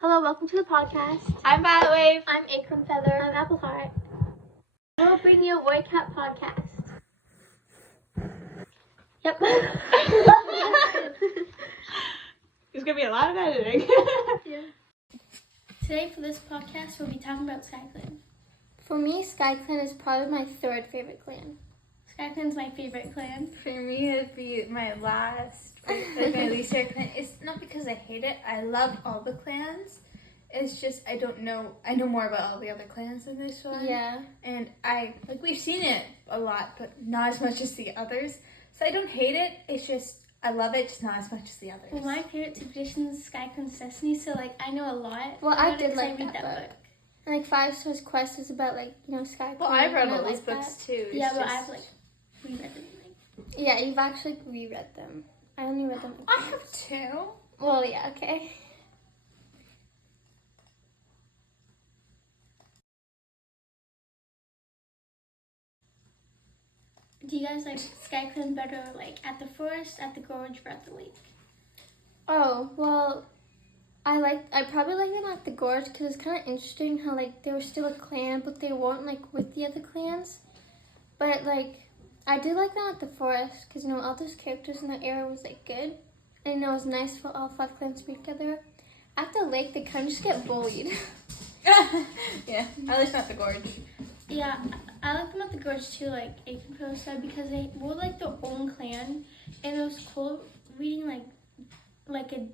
Hello, welcome to the podcast. I'm Violet Wave. I'm Acorn Feather. I'm Apple Heart. We'll bring you a Boy Cat podcast. Yep. There's gonna be a lot of editing. Yeah. Today for this podcast, we'll be talking about SkyClan. For me, SkyClan is probably my third favorite clan. SkyClan's my favorite clan. For me, it'd be my my least favorite clan. It's not because I hate it. I love all the clans. It's just I know more about all the other clans than this one. Yeah. And we've seen it a lot, but not as much as the others. So I don't hate it. It's just I love it, just not as much as the others. Well, my favorite tradition is SkyClan's Destiny, so I know a lot. Well, I did because like that book. And 5 Stars Quest is about SkyClan. Well, I've read and all I those like books that. too. Yeah, but I've reread them. Yeah, you've actually reread them. I only read them. I have 2. Well, yeah, okay. Do you guys like SkyClan better at the forest, at the gorge, or at the lake? Oh, well, I probably like them at the gorge because it's kind of interesting how they were still a clan, but they weren't with the other clans. But I did like them at the forest because all those characters in that era was good, and it was nice for all 5 clans to be together. At the lake, they kind of just get bullied. Yeah, at least not the gorge. Yeah, I like them at the gorge too, like Aiken Pro said, because they were their own clan, and it was cool reading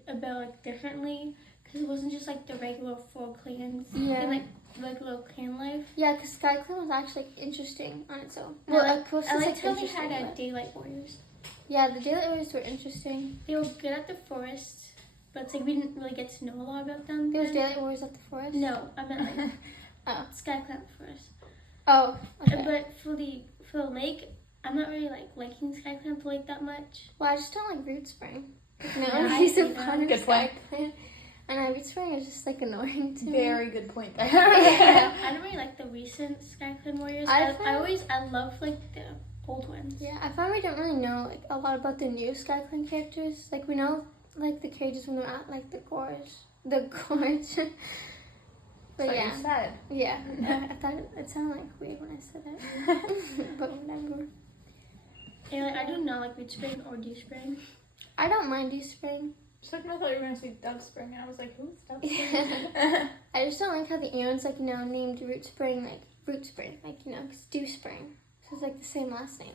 about differently, because it wasn't just the regular 4 clans. Yeah. And regular clan life. Yeah, because SkyClan was actually interesting on its own. Well, of course, I it's liked how they interesting, had but- Daylight Warriors. Yeah, the Daylight Warriors were interesting. They were good at the forest, but it's we didn't really get to know a lot about them. There was then. Daylight Warriors at the forest? No, I meant Oh. SkyClan first. Oh, okay. But for the lake, I'm not really liking SkyClan at the lake that much. Well, I just don't like Root Spring. No, Yeah, he's I a see that. part of Good point. SkyClan. And Root Spring is just annoying to me. Very good point there. I don't really like the recent SkyClan Warriors. I I love the old ones. Yeah, I find we don't really know a lot about the new SkyClan characters. We know the characters when they're at the gorge. The gorge. But That's yeah. what you said. Yeah. I thought it sounded weird when I said it. But whatever. And I do not like Root Spring or Dew Spring. I don't mind Dew Spring. I thought you were going to say Dove Spring, and I was like, who's Dove Spring? I just don't like how the Aarons named Root Spring Root Spring, it's Dew Spring. So it's the same last name.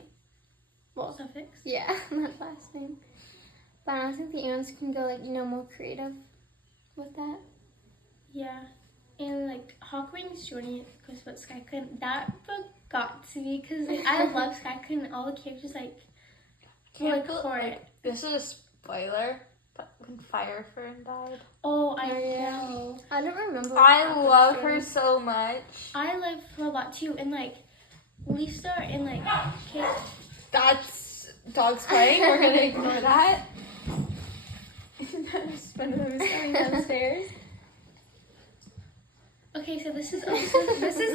Well, Suffix. yeah, not last name. But I think the Aarons can go more creative with that. Yeah. And Hawkwing's journey goes about SkyClan. That book got to me because I love SkyClan and all the characters horrid. This is a spoiler, but when Firefern died. Oh, I Yeah. know. I don't remember. I love her so much. I love her a lot too. And Leaf Star and Kate. That's dogs playing. We're gonna ignore that. Spino's coming downstairs. Okay, so this is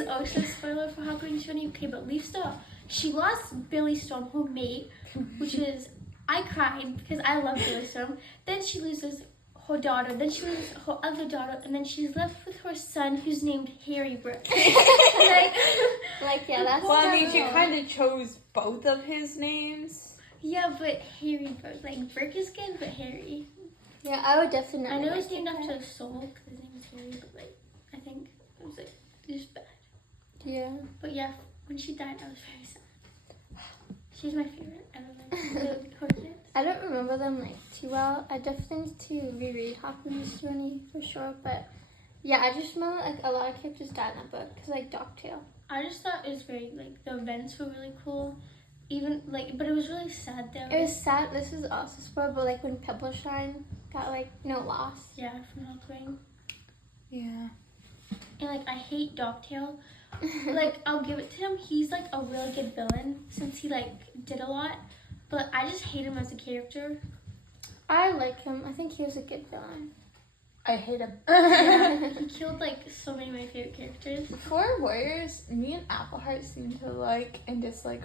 also a spoiler for Hawkwing's journey. Okay, but Leaf Star, she lost Billy Storm, her mate, which is I cried because I love Billy Storm. Then she loses her daughter. Then she loses her other daughter, and then she's left with her son, who's named Harry Brooke. yeah, that's. Well, I mean, she terrible. kind of chose both of his names. Yeah, but Harry Brooke, Brooke is good, but Harry. Yeah, I would definitely. I know it's like named that. after a soul because his name is Harry, but I think it was just bad. Yeah. But yeah, when she died, I was very sad. She's my favorite. I don't know her kids. I don't remember them too well. I definitely need to reread Hawkins' journey for sure. But yeah, I just remember a lot of characters died in that book because Docktail. I just thought it was very the events were really cool. Even but it was really sad though. It was sad. This is also spoiled, but when Pebbleshine got lost. Yeah, from Hawkwing. Yeah. And I hate Docktail. I'll give it to him. He's a really good villain since he did a lot. But I just hate him as a character. I like him. I think he was a good villain. I hate him. Yeah, he killed so many of my favorite characters. For Warriors, me and Appleheart seem to like and dislike.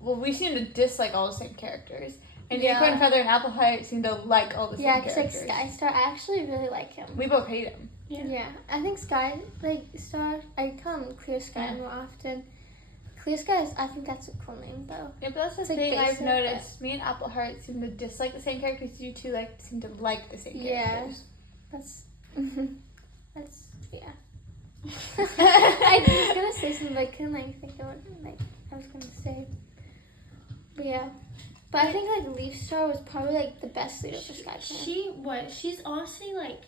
Well, we seem to dislike all the same characters. And Yeah. Acorn Feather and Appleheart seem to like all the same Yeah, because like characters. Sky Star, I actually really like him. We both hate him. Yeah, I think Sky, like Star, I call him Clear Sky more often. Clear Sky, I think that's a cool name though. Yeah, but that's the It's, like, thing I've basic, noticed. Me and Appleheart seem to dislike the same characters. You two seem to like the same Yeah. characters. That's yeah. I was gonna say something, but I couldn't think of what I was gonna say. But yeah, but I think like Leaf Star was probably like the best leader for SkyClan. She was. She's honestly like.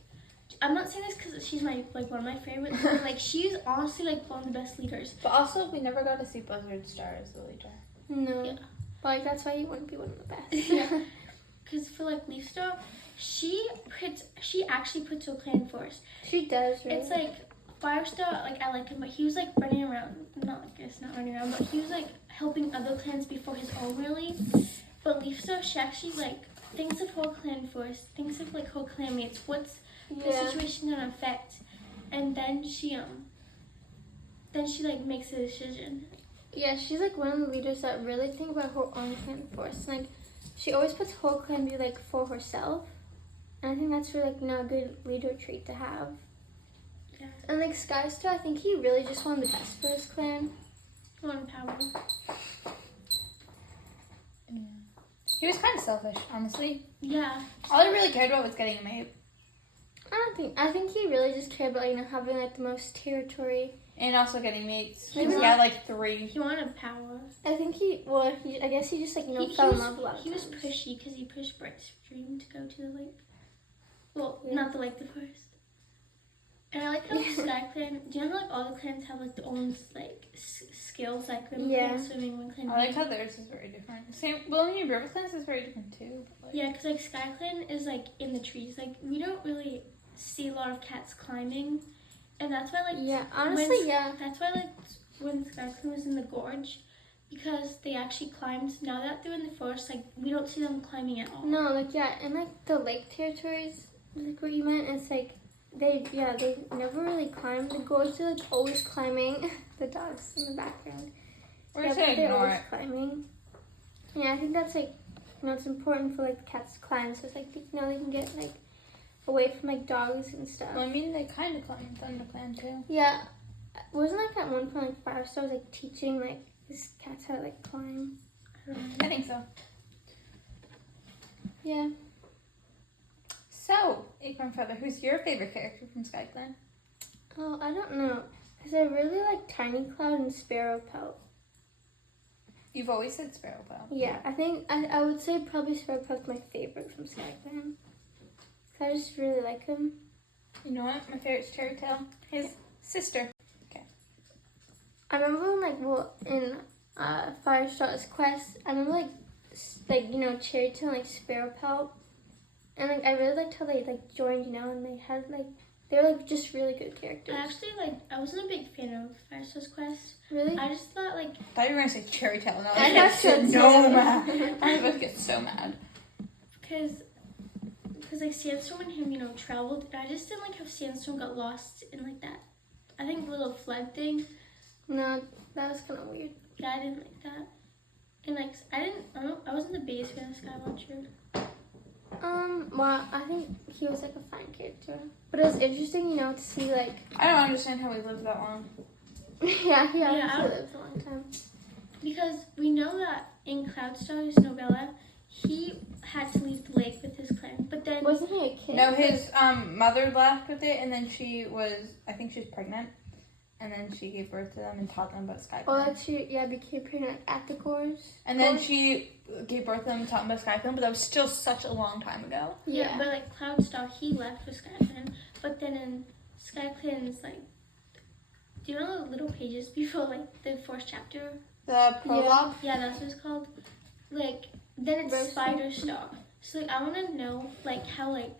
I'm not saying this because she's my one of my favorites. But like she's honestly like one of the best leaders. But also, we never got to see Buzzard Star as the leader. No, Yeah. but like that's why you wouldn't be one of the best. Yeah. Because for like Leaf Star, she actually puts her clan first. She does. Really. It's like Firestar, like I like him, but he was like running around. Not running around, but he was like helping other clans before his own really. But Leaf Star, she actually like thinks of her clan first, thinks of like her clanmates, what's the situation gonna affect, and then she like makes a decision. Yeah, she's like one of the leaders that really think about her own clan first. Like, she always puts her clan be like for herself, and I think that's really like a good leader trait to have. Yeah. And like Skystar, I think he really just wanted the best for his clan. On power. Yeah. He was kind of selfish, honestly. Yeah. All he really cared about was getting a mate. I think he really just cared about having like the most territory. And also getting mates. Maybe He not. had like 3. He wanted power. I think I guess he just like He fell in was, love a lot of he was times. pushy because he pushed Bright's dream to go to the lake. Well, Yeah. not the lake, the forest. And I like how SkyClan, do you know how like all the clans have like their own like skills, like when Yeah. clan swimming, one clan I like painting? how theirs is very different. Same. Well, I mean, River Clans is very different too. But like, Yeah, because like SkyClan is like in the trees. Like we don't really see a lot of cats climbing, and that's why like Yeah, honestly, yeah. that's why like when SkyClan was in the gorge, because they actually climbed. Now that they're in the forest, like we don't see them climbing at all. No, like yeah, and like the lake territories, like what you meant, it's like they never really climb the gorge. They're like always climbing. The dogs in the background. we're Yeah, just but gonna they're ignore always it. climbing. Yeah, I think that's like it's important for like the cats to climb, so it's like they can get like away from like dogs and stuff. Well, I mean, they kind of climb Thunder Clan too. Yeah, wasn't like at one point like Firestar was like teaching like his cats how to like climb. I think so. Yeah. So, Acorn Feather, who's your favorite character from SkyClan? Oh, I don't know, cause I really like Tiny Cloud and Sparrow Pelt. You've always said Sparrow Pal. Yeah, I think I would say probably Sparrow Pelt's my favorite from SkyClan. I just really like him. You know what? My favorite's Cherry Tail. His sister. I remember when in Firestar's quest, I remember Cherry Tail and like Sparrow Pelt, and like I really liked how they like joined, and they had they were like just really good characters. I wasn't a big fan of Firestar's quest. Really? I just thought like I thought you were gonna say Cherry Tail. No, I I get thought so, so too. mad. I was about to get so mad. because like Sandstorm and him, traveled. And I just didn't like how Sandstorm got lost in like that. I think the little flood thing. No, that was kind of weird. Yeah, I didn't like that. And like I wasn't the biggest fan of Skywatcher. Well, I think he was like a fine character, but it was interesting, to see like. I don't understand how he lived that long. Yeah, he Yeah, obviously lived a long time. Because we know that in Cloudstar's novella, he had to leave the lake with his clan. But then Wasn't he a kid? No, his mother left with it, and then I think she was pregnant, and then she gave birth to them and taught them about SkyClan. Oh, like she became pregnant at the gorge. And then she gave birth to them and taught them about SkyClan, but that was still such a long time ago. yeah, but like Cloudstar, he left for SkyClan. But then in SkyClan's like, do you know the little pages before like the first chapter? The prologue? Yeah, that's what it's called. Like then it's Verse. Spider Star. So like I want to know like how like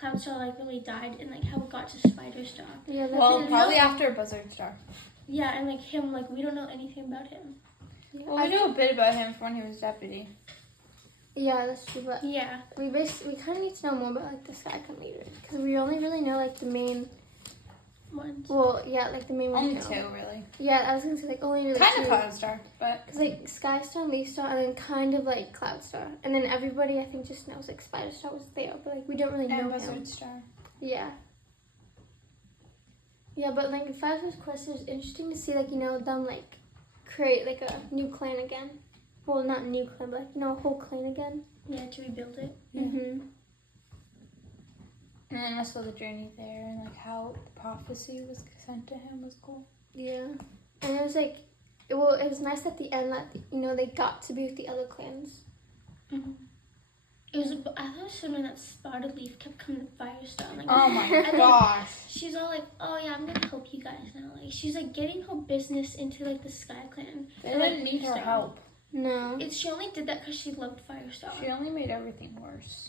Cloudstar like really died and like how it got to Spider Star. Yeah, that's Well, Then probably no- after Buzzard Star. Yeah, and like him, like we don't know anything about him. Well, we knew a bit about him from when he was deputy. Yeah, that's true. But Yeah. we kind of need to know more about like the SkyClan leaders because we only really know like the main ones. Well, yeah, like the main one. Only no. 2, really. Yeah, I was gonna say like only really Kind two. of Cloudstar, but Cause like Sky Star, Leaf Star, and then kind of like Cloud Star, and then everybody I think just knows like Spider Star was there, but like we don't really know and him. Wizard Star. Yeah. Yeah, but like Fire Star's quest was interesting to see like them like create like a new clan again. Well, not new clan, but like, a whole clan again. Yeah, to rebuild it. Yeah. Mhm. And then also the journey there and like how the prophecy was sent to him was cool. Yeah. And it was like, it was nice at the end that they got to be with the other clans. Mm-hmm. I thought it was so annoying that Spotted Leaf kept coming to Firestar. Like, Oh my and then gosh. she's all like, "Oh yeah, I'm gonna help you guys now." Like she's like getting her business into like the SkyClan. They And, like, didn't need her Leaf Star. help. No. She only did that because she loved Firestar. She only made everything worse.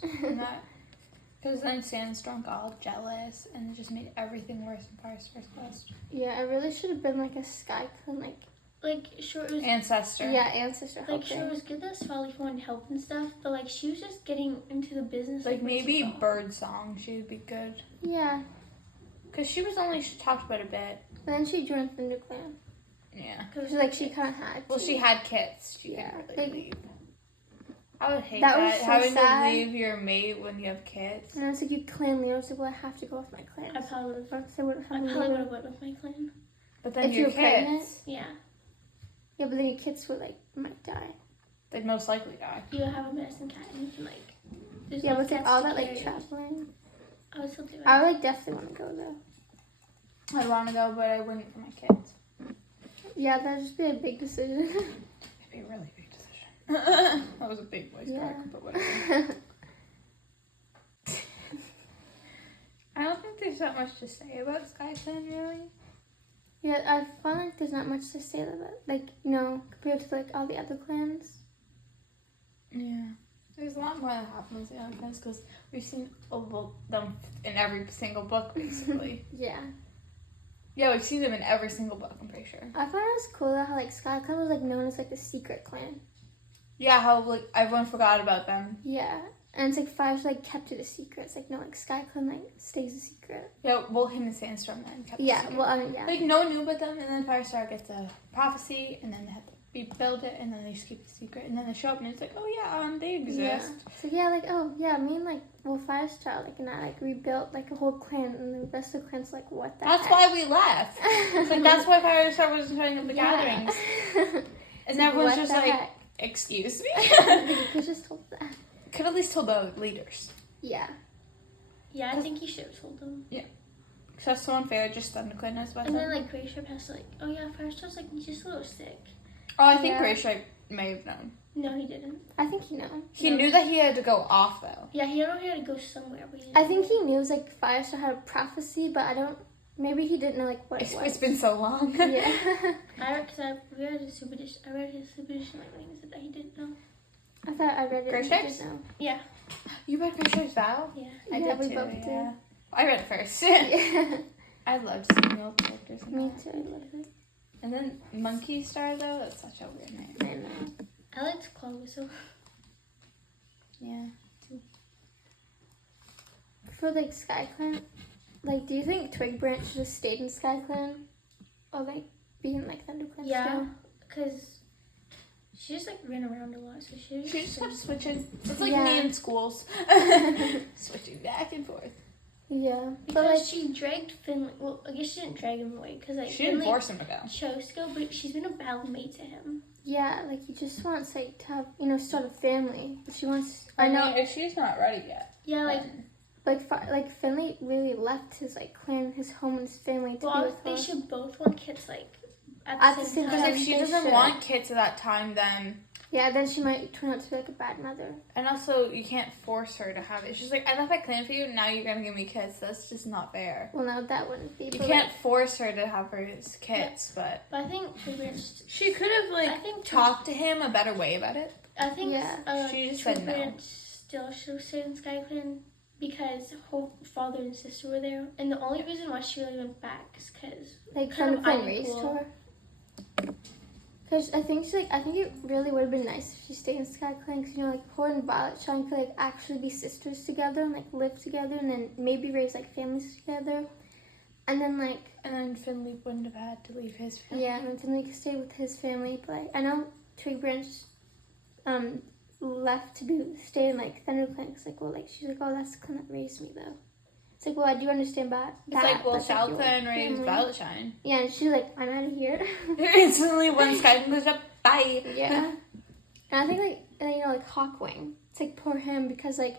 Because then Sandstorm got all jealous and it just made everything worse in Firestar's quest. Yeah, it really should have been like a Sky Clan, Like sure it was Ancestor. yeah, ancestor like sure it helping. was good that Spotted Leaf wanted help and stuff, but like she was just getting into the business. Like when she maybe got- Birdsong, she would be good. Yeah. Because she was only talked about a bit. And then she joined the new clan. Yeah. Cause like she kind of had. Well, to. she had kids. She Yeah, couldn't really they- leave. I would hate That that. was so Having sad. to leave your mate when you have kids. And I was like, you clan leader. I was like, well, I have to go with my clan. I probably would have. I would have I had a probably would leader. have went with my clan. But then If your you were pregnant? kids, Yeah, Yeah, but then your kids would like might die. they'd most likely die. you have a medicine cat and you can like. There's Yeah, no with like cats all to that like carry. traveling. I would still do it. I would like definitely want to go though. I'd want to go, but I wouldn't for my kids. Yeah, that'd just be a big decision. It'd be a really big decision. That was a big voice Yeah. crack, but whatever. I don't think there's that much to say about SkyClan, really. Yeah, I find like there's not much to say about like compared to like all the other clans. Yeah. There's a lot more that happens in the other clans because we've seen them in every single book, basically. Yeah. Yeah, we've seen them in every single book, I'm pretty sure. I find it was cool that how like SkyClan was like known as like the secret clan. Yeah, how like everyone forgot about them. Yeah. And it's like Fire's like kept it a secret. It's like no, like SkyClan like stays a secret. Yeah, well, him and Sandstorm then kept it Yeah, secret. well, I mean, yeah. Like, no one knew about them, and then Firestar gets a prophecy, and then they have to rebuild it, and then they just keep it secret, and then they show up, and it's like, oh yeah, they exist. Yeah. So yeah, like me and like Firestar like and I like rebuilt like a whole clan, and the rest of the clans like what the That's heck? why we left. Like, that's why Firestar wasn't showing up the Yeah. gatherings. And It's everyone's what just the like, heck? excuse me? You could just told that. Could at least told the leaders. Yeah. Yeah, I think you should have told them. Because that's so unfair, just ThunderClan knows about And them. then like Graysharp has to like, oh yeah, Firestar's like he's just a little sick. Oh, I think Yeah. Graystripe may have known. No, he didn't. I think he knew. He No. knew that he had to go off, though. Yeah, he already had to go somewhere. But he didn't. I think he knew like Firestar had a prophecy, but I don't. Maybe he didn't know like what it was. It's been so long. Yeah. I read his super edition. I read his super edition like when he said that he didn't know. I thought I read it. Grace and I Types? didn't know. Yeah, You read Graystripe's Vow? yeah. I Yeah, did we too, both did. yeah. I read it first. Yeah. I loved seeing the old characters. in Me that. too. I loved it. And then Monkey Star, though, that's such a weird name. I know. I liked Claw Whistle. Yeah. For like SkyClan, like, do you think Twig Branch should have stayed in SkyClan, or like be in like ThunderClan Yeah, still? because she just like ran around a lot, so she She just kept switching. It's like Yeah. me in schools. Switching back and forth. Yeah, because but like she dragged Finley. Well, I guess she didn't drag him away because like She didn't Finley force him to go. chose to go, but she's been a bad mate to him. yeah, like he just wants like to have start a family. But she wants. I I know. mean, if she's not ready yet. Yeah, like Like Finley really left his like clan, his home, and his family to be well, with they her. should both want kids like At the same Because time. if she They doesn't should. want kids at that time, then... Yeah, then she might turn out to be like a bad mother. And also, you can't force her to have it. She's like, I left my clan for you, now you're going to give me kids. That's just not fair. Well, no, that wouldn't be. You but, can't force her to have her as kids, but... But I think Twig Branch. She could have, like, I think talked to him a better way about it. I think Yeah. She just Twig said no. Branch still should have stayed in SkyClan because her father and sister were there, and the only reason why she really went back is because like kind of ThunderClan raised uncool. her. Cause I think I think it really would have been nice if she stayed in SkyClan. Cause like her and Violet Shine could like actually be sisters together and like live together, and then maybe raise like families together. And then like And then Finley wouldn't have had to leave his family. yeah, and then could stay with his family. But like, I know Twig Branch left to stay in like ThunderClan. It's like, well, like she's like, oh, that's the clan that raised me though. It's like, well, I do understand that. It's like, well, but, like, SkyClan your raised family- Violet Shine. Yeah, and she's like, I'm out of here. Instantly, one SkyClan goes up. Bye. Yeah. And I think like like Hawkwing. It's like poor him because like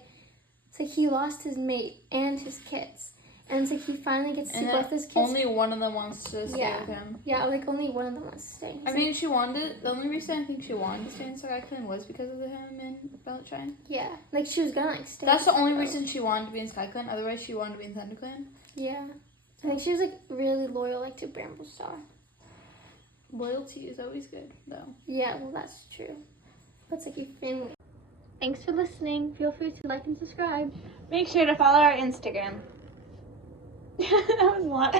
it's like he lost his mate and his kids. And it's like he finally gets to see And both his kids. only one of them wants to stay Yeah. with him. Yeah, like only one of them wants to stay. I mean, she wanted. The only reason I think she wanted to stay in SkyClan was because of him and Violet Shine. Yeah. Like she was gonna like stay. That's the only though. reason she wanted to be in SkyClan. Otherwise, she wanted to be in ThunderClan. Yeah. I think she was like really loyal like to Bramblestar. Loyalty is always good, though. Yeah, well that's true. But it's like your family. Thanks for listening. Feel free to like and subscribe. Make sure to follow our Instagram. That was a lot.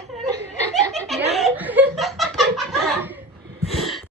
Yeah.